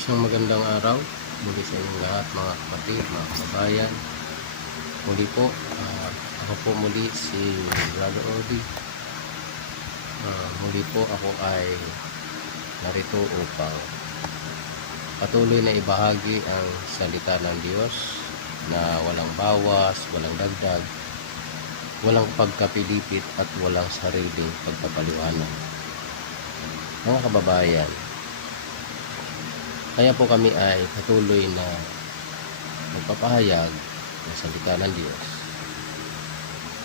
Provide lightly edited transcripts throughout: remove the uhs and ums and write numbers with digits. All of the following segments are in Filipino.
Isang magandang araw muli sa inyong lahat, mga kapatid, mga kababayan. Muli po, ako po muli si Brother Odi. Muli po ako ay narito upang patuloy na ibahagi ang salita ng Diyos na walang bawas, walang dagdag, walang pagkapilipit at walang sariling pagpapaliwanag. Mga kababayan, kaya po kami ay patuloy na magpapahayag ng salita ng Diyos.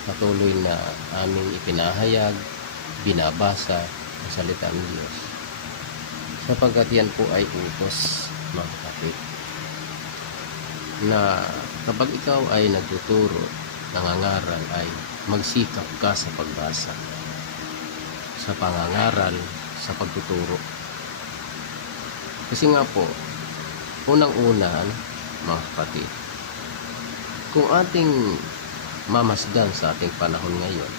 Patuloy na aming ipinahayag, binabasa ang salita ng Diyos. Sapagkat yan po ay utos, mga kapatid, na kapag ikaw ay nagtuturo, nangangaral, ay magsikap ka sa pagbasa, sa pangangaral, sa pagtuturo. Kasi nga po, unang-una, mga kapatid, kung ating mamasdan sa ating panahon ngayon,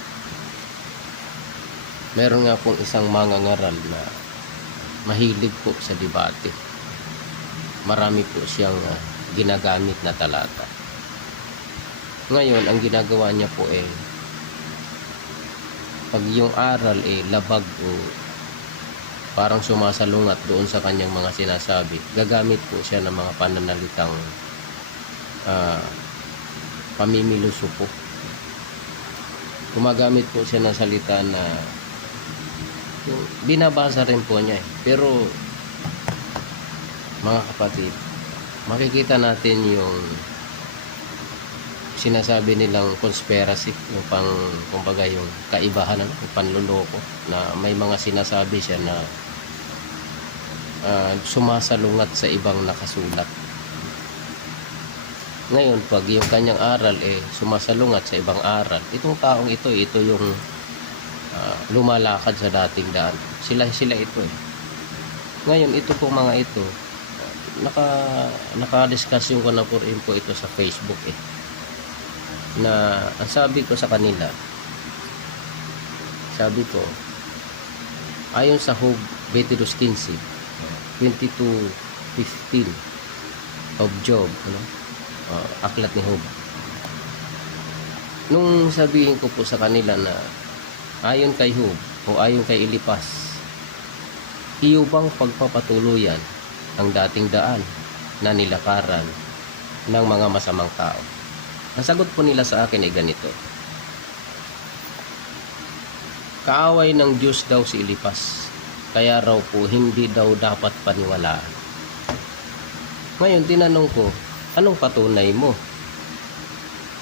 meron nga pong isang mangangaral na mahilig po sa debate. Marami po siyang ginagamit na talata. Ngayon, ang ginagawa niya po pag yung aral labag o parang sumasalungat doon sa kanyang mga sinasabi, gagamit po siya ng mga pananalitang pamimiluso po. Gumagamit po siya ng salita na yung binabasa rin po niya pero mga kapatid, makikita natin yung sinasabi nilang conspiracy, yung kumbaga yung kaibahan, yung panluloko, na may mga sinasabi siya na sumasalungat sa ibang nakasulat. Ngayon, pag yung kanyang aral sumasalungat sa ibang aral, itong taong ito yung lumalakad sa dating daan. Sila ito Ngayon, ito pong mga ito, naka-discussion ko na po rin po ito sa Facebook na ang sabi ko sa kanila, sabi ko, ayon sa Job 22:15, 22:15 of Job, aklat ni Job. Nung sabihin ko po sa kanila na ayon kay Job o ayon kay Elipas, iyo bang pagpapatuluyan ang dating daan na nilakaran ng mga masamang tao? Ang sagot po nila sa akin ay ganito: kaaway ng Diyos daw si Elipas, kaya raw po hindi daw dapat paniwalaan. Ngayon, tinanong ko, anong patunay mo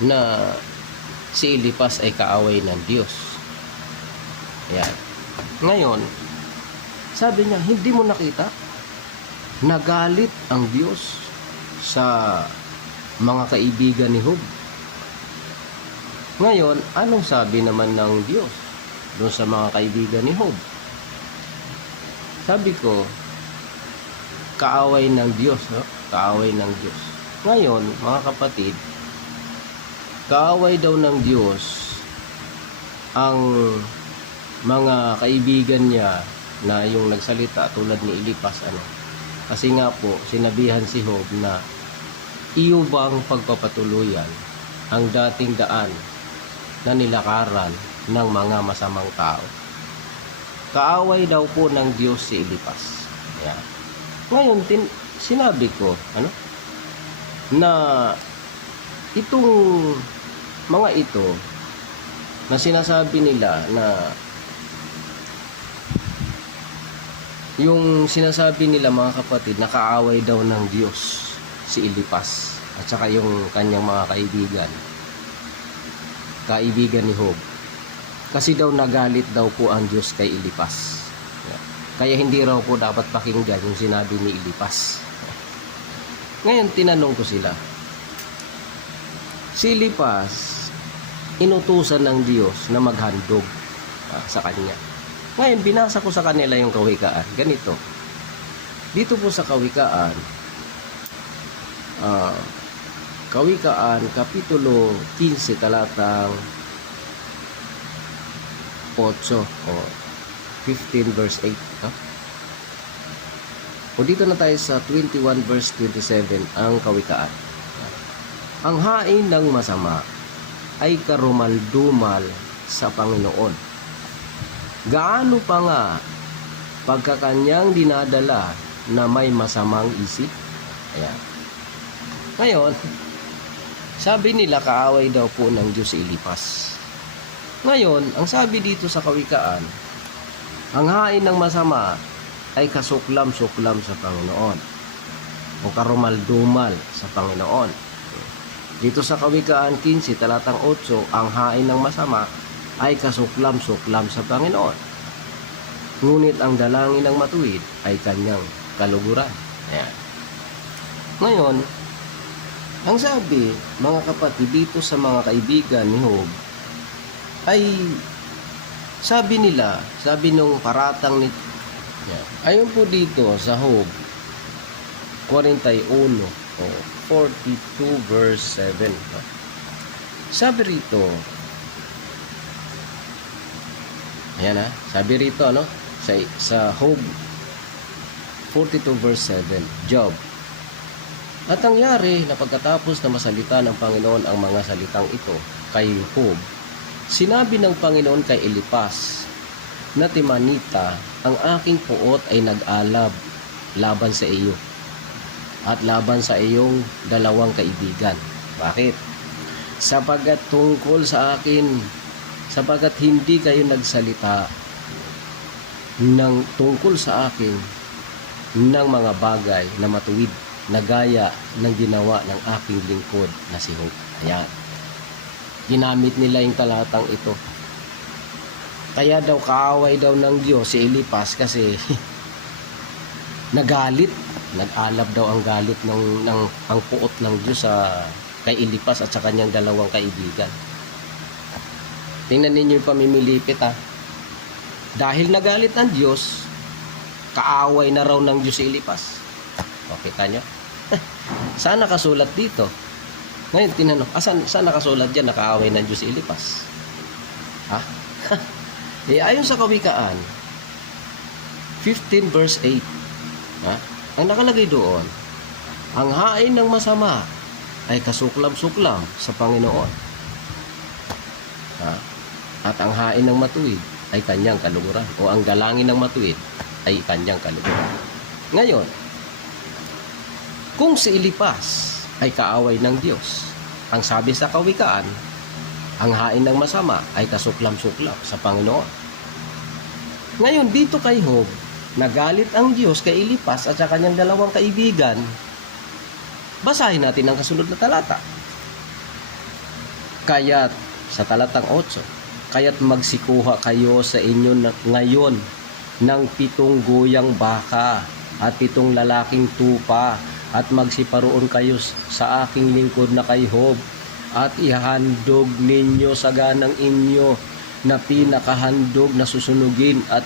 na si Elipas ay kaaway ng Diyos? Ayan. Ngayon, sabi niya, hindi mo nakita? Nagalit ang Diyos sa mga kaibigan ni Job. Ngayon, anong sabi naman ng Diyos doon sa mga kaibigan ni Job? Sabi ko, kaaway ng Diyos, kaaway ng Diyos. Ngayon, mga kapatid, kaaway daw ng Diyos ang mga kaibigan niya na yung nagsalita tulad ni Elipas. Kasi nga po, sinabihan si Job na iyo bang pagpapatuluyan ang dating daan na nilakaran ng mga masamang tao? Kaaway daw po ng Diyos si Elipas. Ayan. Ngayon, sinabi ko na itong mga ito na sinasabi nila na yung sinasabi nila, mga kapatid, na kaaway daw ng Diyos si Elipas at saka yung kanyang mga kaibigan ni Job, kasi daw nagalit daw po ang Diyos kay Elipas, kaya hindi raw po dapat pakinggan yung sinabi ni Elipas. Ngayon, tinanong ko sila, si Elipas inutusan ng Diyos na maghandog sa kanya. Ngayon, binasa ko sa kanila yung Kawikaan, ganito, dito po sa Kawikaan, Kawikaan kapitulo 15 talatang 8 o 15 verse 8. O dito na tayo sa 21 verse 27, ang kawikaan. Ang hain ng masama ay karumaldumal sa Panginoon. Gaano pa nga pagkakanyang dinadala na may masamang isip? Ayan. Ngayon, sabi nila kaaway daw po ng Diyos ilipas. Ngayon, ang sabi dito sa kawikaan, ang hain ng masama ay kasuklam-suklam sa Panginoon o karumaldumal sa Panginoon. Dito sa kawikaan 15 talatang 8, ang hain ng masama ay kasuklam-suklam sa Panginoon. Ngunit ang dalangin ng matuwid ay kanyang kaluguran. Ayan. Ngayon, ang sabi, mga kapatid, dito sa mga kaibigan ni Job, ay sabi nila, sabi nung paratang ni ayon po dito sa Job 41 o 42 verse 7. Sabi rito, ayan sabi rito sa Job 42 verse 7, Job. At nangyari na pagkatapos na masalita ng Panginoon ang mga salitang ito kay Job, sinabi ng Panginoon kay Elipas na Timanita, ang aking puot ay nag-alab laban sa iyo at laban sa iyong dalawang kaibigan. Bakit? Sapagkat hindi kayo nagsalita tungkol sa akin ng mga bagay na matuwid na gaya ng ginawa ng aking lingkod na si Job. Ayan. Ginamit nila yung talatang ito. Kaya daw kaaway daw ng Diyos si Elipas kasi nagalit. Nag-alab daw ang galit ang puot ng Diyos kay Elipas at sa kanyang dalawang kaibigan. Tingnan ninyo yung pamimilipit Dahil nagalit ang Diyos, kaaway na raw ng Diyos si Elipas. Okay, kanyo? Saan nakasulat dito? Ngayon, tinanong, saan nakasulat dyan nakaaway ng Diyos si Elipas? Ayon sa kawikaan 15 verse 8, ang nakalagay doon, ang hain ng masama ay kasuklam-suklam sa Panginoon. At ang hain ng matuwid ay kanyang kaluguran, o ang dalangin ng matuwid ay kanyang kaluguran. Ngayon, kung si Elipas ay kaaway ng Diyos, ang sabi sa kawikaan, ang hain ng masama ay kasuklam-suklam sa Panginoon. Ngayon, dito kay Job, nagalit ang Diyos kay Elipas at sa kanyang dalawang kaibigan. Basahin natin ang kasunod na talata. Kaya't, sa talatang 8, kaya't magsikuha kayo sa inyo ngayon ng 7 guyang baka at 7 lalaking tupa, at magsiparoon kayo sa aking lingkod na kay Job, at ihandog ninyo sa ganang inyo na pinakahandog na susunugin, at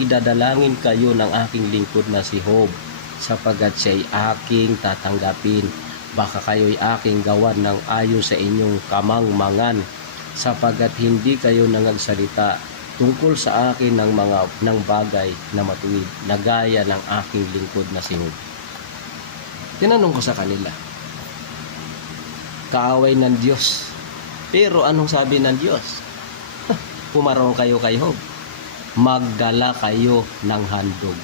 idadalangin kayo ng aking lingkod na si Job, sapagkat siya'y aking tatanggapin. Baka kayo'y aking gawan ng ayon sa inyong kamangmangan, sapagkat hindi kayo nangagsalita tungkol sa akin ng bagay na matuwid na gaya ng aking lingkod na si Job. Tinanong ko sa kanila, kaaway ng Diyos, pero anong sabi ng Diyos? Pumarong kayo kay Job, magdala kayo ng handog.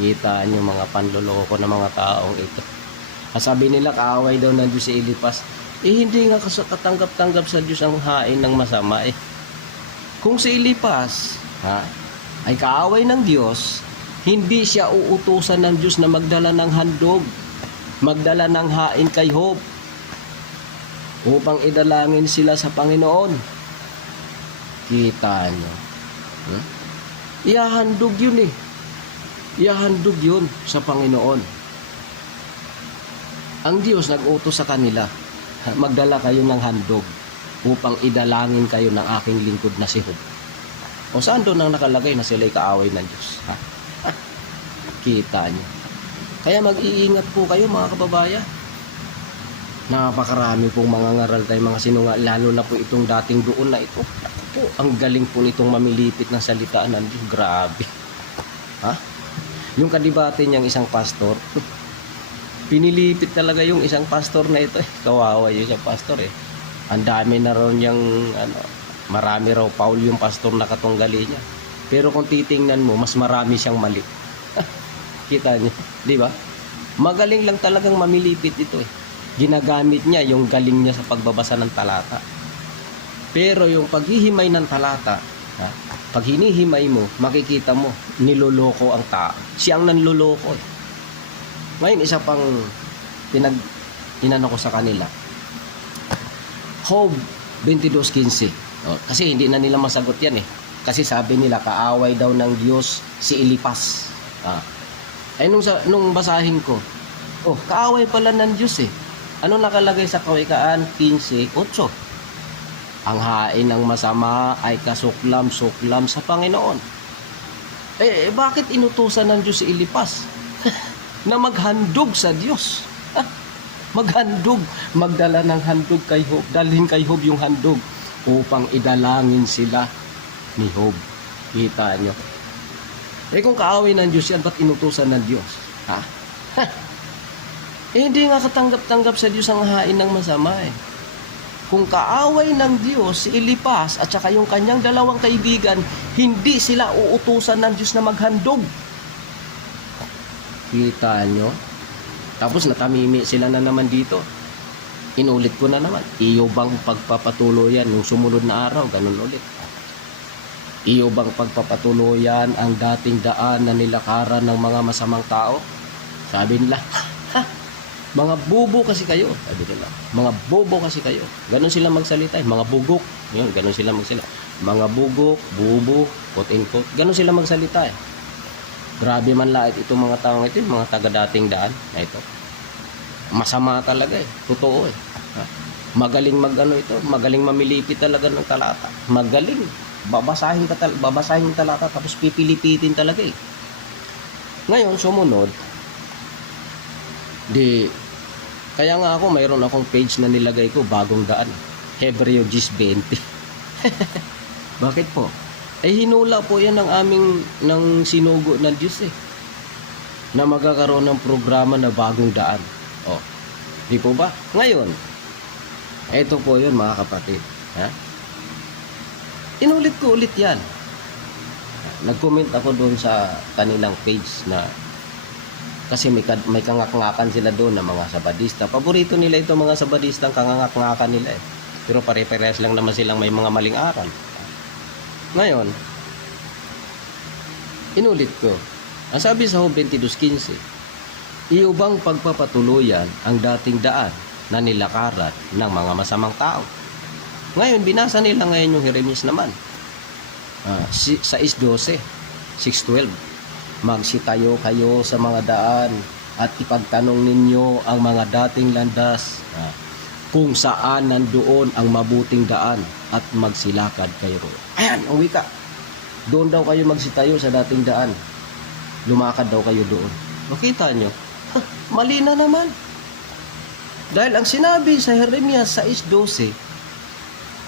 Kita nyo mga panloloko ng mga taong ito. Sabi nila kaaway daw ng Diyos si Elipas, hindi nga katanggap-tanggap sa Diyos ang hain ng masama Kung si Elipas ay kaaway ng Diyos, hindi siya uutusan ng Diyos na magdala ng handog, magdala ng hain kay Job upang idalangin sila sa Panginoon. Kita nyo. Ihahandog yun Ihahandog yun sa Panginoon. Ang Diyos nag-utos sa kanila, magdala kayo ng handog upang idalangin kayo ng aking lingkod na si Job. O saan doon ang nakalagay na sila'y kaaway ng Diyos? Kita nyo. Kaya mag-iingat po kayo mga kababayan. Napakarami pong mga ngaral tayo, mga sinungal, lalo na po itong dating doon na ito. Ang galing po nitong mamilipit ng salitaan ng Diyos. Grabe. Yung kadibate niyang isang pastor, pinilipit talaga yung isang pastor na ito. Kawawa yung isang pastor eh. Ang dami na raw niyang, marami raw Paul yung pastor na katunggali niya. Pero kung titingnan mo, mas marami siyang mali. Kita niyo, di ba? Magaling lang talagang mamilipit ito eh. Ginagamit niya yung galing niya sa pagbabasa ng talata. Pero yung paghihimay ng talata, pag hinihimay mo, makikita mo, niloloko ang tao. Siyang nanloloko. Ngayon, isa pang inano ko sa kanila. Job 22:15. Kasi hindi na nila masagot yan eh. Kasi sabi nila, kaaway daw ng Diyos si Elipas. Ay nung basahin ko, kaaway pala ng Diyos eh. Ano nakalagay sa Kawikaan 15:8? Ang hain ng masama ay kasuklam-suklam sa Panginoon. Bakit inutusan ng Diyos si Elipas? Na maghandog sa Diyos. Maghandog. Magdala ng handog kay Job. Dalhin kay Job yung handog upang idalangin sila ni Job. Kita nyo? Kung kaaway ng Diyos yan, ba't inutusan ng Diyos? Hindi nga katanggap-tanggap sa Diyos ang hain ng masama eh. Kung kaaway ng Diyos si Elipas at saka yung kanyang dalawang kaibigan, hindi sila uutusan ng Diyos na maghandog. Kita nyo? Tapos natamimi sila na naman dito. Inulit ko na naman. Iyo bang pagpapatuloyan nung sumunod na araw? Ganun ulit. Iyo bang pagpapatuloyan ang dating daan na nilakaran ng mga masamang tao? Sabi nila, mga bobo kasi kayo. Sabi nila, mga bobo kasi kayo. Ganon sila magsalita. Mga bugok. Yun, ganon sila magsalita. Mga bugok, bubo, quote-unquote. Ganon sila magsalita eh. Grabe man lait itong mga taong ito, mga taga-dating daan na ito. Masama talaga eh. Totoo eh. Magaling ito. Magaling mamilipit talaga ng talata. Magaling. Babasahin yung talata tapos pipilipitin talaga eh. Ngayon, sumunod, kaya nga ako, mayroon akong page na nilagay ko, bagong daan. Hebreo 10:20. Bakit po? Hinula po yan ng sinugo ng Diyos eh. Na magkakaroon ng programa na bagong daan. Di po ba? Ngayon, ito po yun mga kapatid. Inulit ko ulit yan. Nag-comment ako doon sa kanilang page na kasi may kangak-ngakan sila doon na mga sabadista. Paborito nila ito mga sabadista, ang kangak-ngakan nila eh. Pero pare-parehas lang naman silang may mga maling aral. Ngayon, inulit ko. Ang sabi sa Job 22:15, iyo bang pagpapatuloyan ang dating daan na nilakaran ng mga masamang tao? Ngayon, binasa nila ngayon yung Jeremias naman. 6:12, 6:12. Magsitayo kayo sa mga daan at ipagtanong ninyo ang mga dating landas kung saan nandoon ang mabuting daan at magsilakad kayo roon. Ayan, ang wika. Doon daw kayo magsitayo sa dating daan. Lumakad daw kayo doon. Makita nyo? Mali na naman. Dahil ang sinabi sa Jeremias 6:12,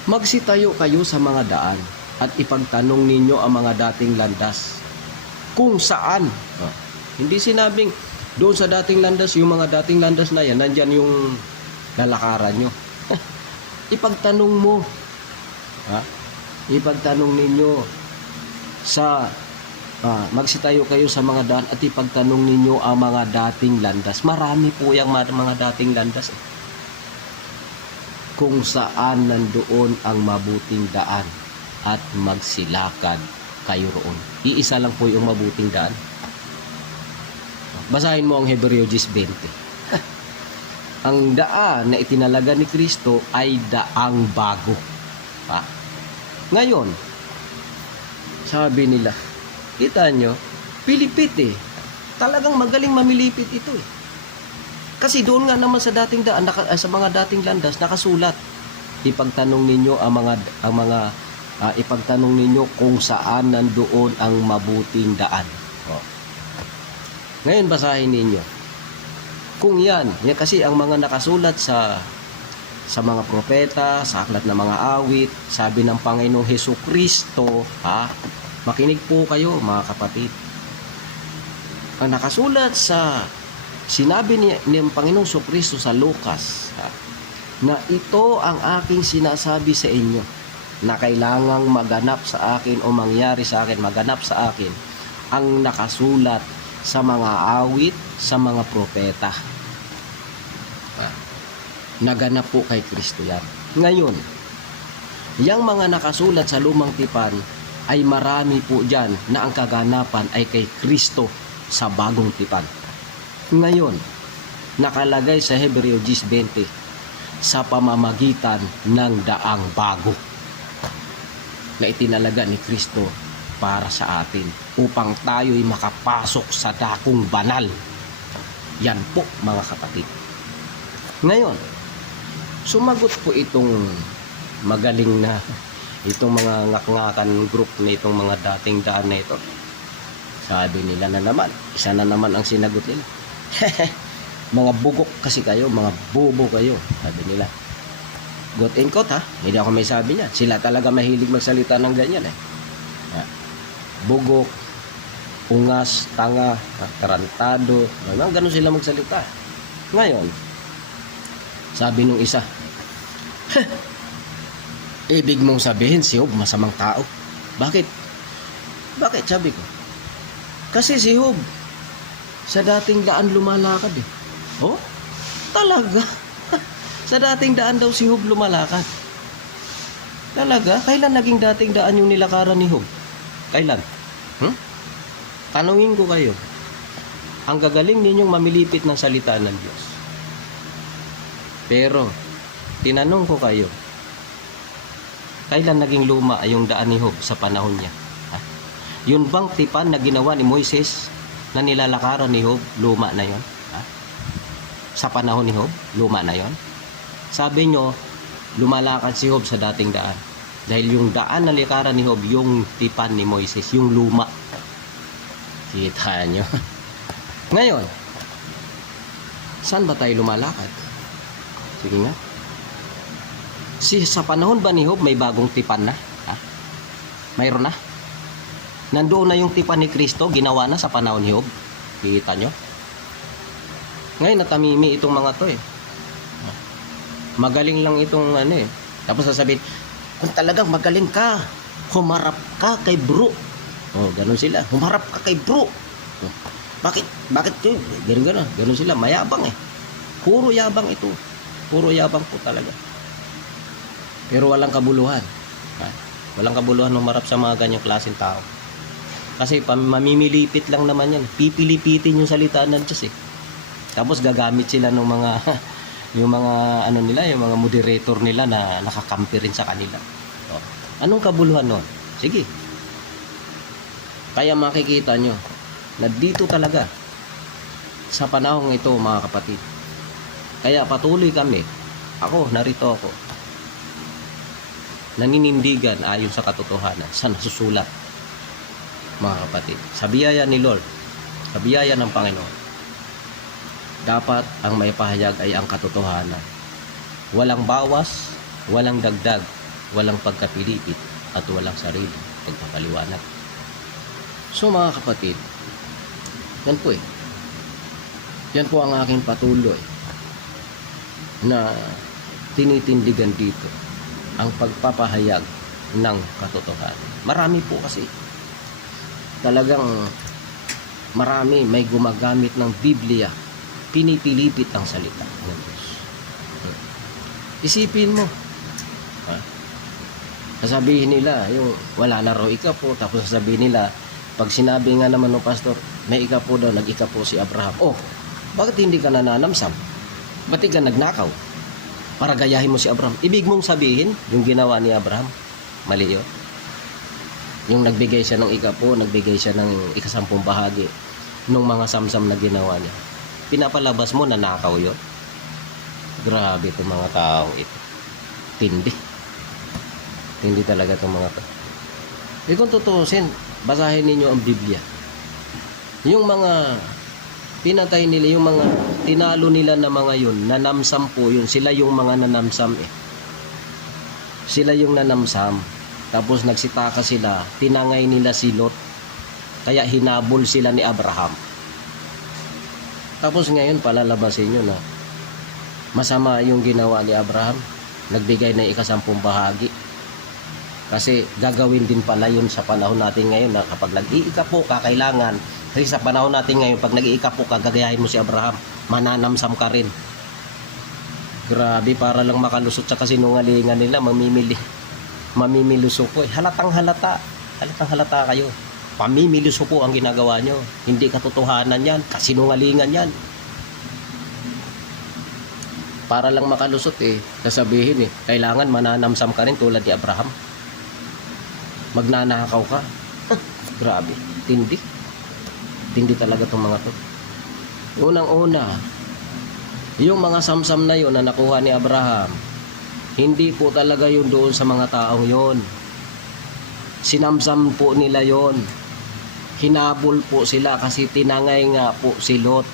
magsitayo kayo sa mga daan at ipagtanong ninyo ang mga dating landas. Kung saan. Hindi sinabing doon sa dating landas, yung mga dating landas na yan, nandyan yung lalakaran nyo. Ipagtanong mo. Ipagtanong ninyo sa magsitayo kayo sa mga daan at ipagtanong ninyo ang mga dating landas. Marami po yung mga dating landas. Kung saan nandoon ang mabuting daan at magsilakad kayo roon. Iisa lang po yung mabuting daan. Basahin mo ang Hebreo 10:20. Ang daan na itinalaga ni Kristo ay daang bago. Ngayon, sabi nila, kita nyo, pilipit eh. Talagang magaling mamilipit ito eh. Kasi doon nga naman sa dating daan, sa mga dating landas, nakasulat. Ipagtanong ninyo ipagtanong ninyo kung saan nandoon ang mabuting daan. Ngayon basahin ninyo. Kung yan kasi ang mga nakasulat sa mga propeta, sa aklat ng mga awit, sabi ng Panginoong Hesukristo, makinig po kayo mga kapatid. Ang nakasulat sa sinabi ng Panginoong Kristo sa Lucas, na ito ang aking sinasabi sa inyo, na kailangang maganap sa akin o mangyari sa akin, maganap sa akin ang nakasulat sa mga awit, sa mga propeta. Naganap po kay Kristo yan. Ngayon, yung mga nakasulat sa lumang tipan ay marami po dyan na ang kaganapan ay kay Kristo sa bagong tipan. Ngayon, nakalagay sa Hebreo 10:20 sa pamamagitan ng daang bago na itinalaga ni Kristo para sa atin upang tayo'y makapasok sa dakong banal. Yan po, mga kapatid. Ngayon, sumagot po itong magaling na itong mga ngak-ngakan group na itong mga dating daan na ito. Sabi nila na naman, isa na naman ang sinagot nila. Mga bugok kasi kayo, mga bobo kayo, sabi nila. Got in quote, ha? Hindi ako may sabi niya. Sila talaga mahilig magsalita ng ganyan, eh. Bugok, ungas, tanga, tarantado, ganun sila magsalita. Ngayon, sabi nung isa, ibig mong sabihin si Job masamang tao? Bakit? Bakit, sabi ko? Kasi si Job sa dating daan lumalakad, eh. Oh? Talaga? Sa dating daan daw si Job lumalakad. Talaga? Kailan naging dating daan yung nilakaran ni Job? Kailan? Tanungin ko kayo. Ang gagaling ninyong mamilipit ng salita ng Diyos. Pero, tinanong ko kayo, kailan naging luma yung daan ni Job sa panahon niya? Yun bang tipan na ginawa ni Moises na nilalakaran ni Job, luma na yon? Sa panahon ni Job, luma na yon? Sabi nyo, lumalakad si Job sa dating daan. Dahil yung daan na likaran ni Job, yung tipan ni Moises, yung luma. Kita nyo. Ngayon, saan ba tayo lumalakad? Sige nga. Sa panahon ba ni Job, may bagong tipan na? Mayroon na? Nandoon na yung tipan ni Kristo, ginawa na sa panahon ni Job. Kita nyo? Ngayon, natamimi itong mga to, eh. Magaling lang itong ano, eh. Tapos sasabihin, kung talagang magaling ka, humarap ka kay bro. Oh, ganun sila. Humarap ka kay bro. Oh, bakit yun? Ganun sila. Mayabang, eh. Puro yabang ito. Puro yabang po talaga. Pero walang kabuluhan. Walang kabuluhan humarap sa mga ganyang klaseng tao. Kasi mamimilipit lang naman yan. Pipilipitin yung salita ng Diyos, eh. Tapos gagamit sila ng mga yung mga ano nila, yung mga moderator nila na nakakampi rin sa kanila. O, anong kabuluhan nun? Sige. Kaya makikita nyo na dito talaga sa panahong ito, mga kapatid. Kaya patuloy kami. Ako, narito ako. Naninindigan ayon sa katotohanan, sa nasusulat, mga kapatid. Sa biyaya ni Lord, sa biyaya ng Panginoon, dapat ang may pahayag ay ang katotohanan. Walang bawas, walang dagdag, walang pagkapilipit, at walang sarili pagpapaliwanag. So mga kapatid, yan po, eh. Yan po ang aking patuloy na tinitindigan dito, ang pagpapahayag ng katotohanan. Marami po kasi. Talagang marami may gumagamit ng Biblia, pinipilipit ang salita ng Diyos. Isipin mo. Sasabihin nila, yung wala na raw ikapo, tapos sasabihin nila, pag sinabi nga naman ng pastor, may ikapo daw, nag-ikapo si Abraham. Oh, bakit hindi ka nananamsam? Ba't ka nagnakaw? Para gayahin mo si Abraham. Ibig mong sabihin, yung ginawa ni Abraham, mali yun. Yung nagbigay siya ng ikapo, nagbigay siya ng ikasampung bahagi ng mga samsam na ginawa niya. Pinapalabas mo na nakaw yun. Grabe itong mga tao ito. Tindi. Tindi talaga itong mga tao. Kung tutusin, basahin ninyo ang Biblia. Yung mga pinatay nila, yung mga tinalo nila na mga yun, nanamsam po yun. Sila yung mga nanamsam, eh. Sila yung nanamsam. Tapos nagsitaka sila, tinangay nila si Lot. Kaya hinabol sila ni Abraham. Tapos ngayon palalabasin nyo na masama yung ginawa ni Abraham. Nagbigay ng ika-10 bahagi. Kasi gagawin din pala yun sa panahon natin ngayon na kapag nag-iika po ka, kailangan. Kasi sa panahon natin ngayon, pag nag-iika po ka, gagayahin mo si Abraham. Mananamsam ka rin. Grabe, para lang makalusot sa kasinungalingan nila, mamimiluso ko eh. Halatang halata kayo. Pamimiluso po ang ginagawa nyo. Hindi katotohanan yan, kasinungalingan yan. Para lang makalusot eh, sasabihin eh, kailangan mananamsam ka rin tulad ni Abraham. Magnanakaw ka. Grabe, tindi. Tindi talaga itong mga to. Unang-una, yung mga samsam na yun na nakuha ni Abraham, hindi po talaga yun doon sa mga taong yun. Sinamsam po nila yun. Hinabol po sila kasi tinangay nga po si Lot.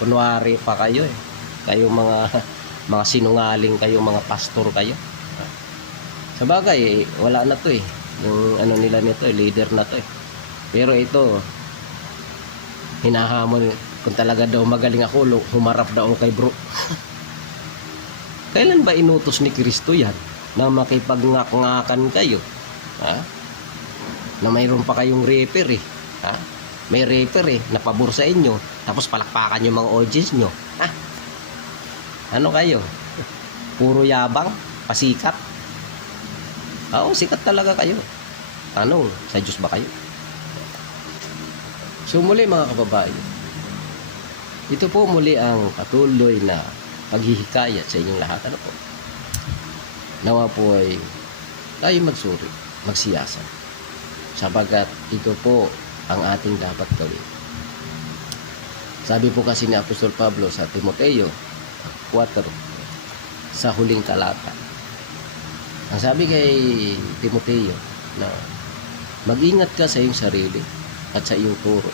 Kunwari pa kayo eh. Kayo mga sinungaling kayo, mga pastor kayo. Sa bagay, wala na to eh. Yung ano nila nito, leader na to eh. Pero ito, hinahamon, kung talaga daw magaling ako, humarap daw kay bro. Kailan ba inutos ni Kristo yan? Na makipag-ngak-ngakan kayo? Ha? Na mayroon pa kayong rapper eh. Ha? May rapper eh, napabor sa inyo. Tapos palakpakan yung mga audience nyo. Ha? Ano kayo? Puro yabang? Pasikat? Oo, sikat talaga kayo. Ano, sa Diyos ba kayo? So muli mga kababayan, ito po muli ang patuloy na paghihikayat sa inyong lahat. Ano po? Nawa po ay tayo magsuri, magsiyasat. Sabagat ito po ang ating dapat gawin. Sabi po kasi ni Apostol Pablo sa Timoteo 4, sa huling talata. Ang sabi kay Timoteo na mag-ingat ka sa iyong sarili at sa iyong turo.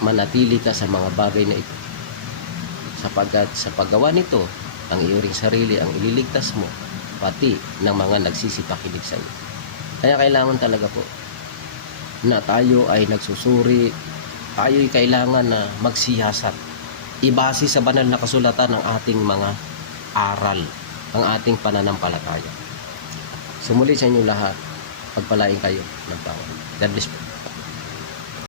Manatili ka sa mga bagay na ito. Sapagkat sa paggawa nito, ang iyong ring sarili ang ililigtas mo, pati ng mga nagsisipakinig sa iyo. Kaya kailangan talaga po na tayo ay nagsusuri, tayo ay kailangan na magsiyasat. Ibase sa banal na kasulatan ng ating mga aral, ang ating pananampalataya. Sumuli sa inyong lahat, pagpalain kayo ng Panginoon. God bless po.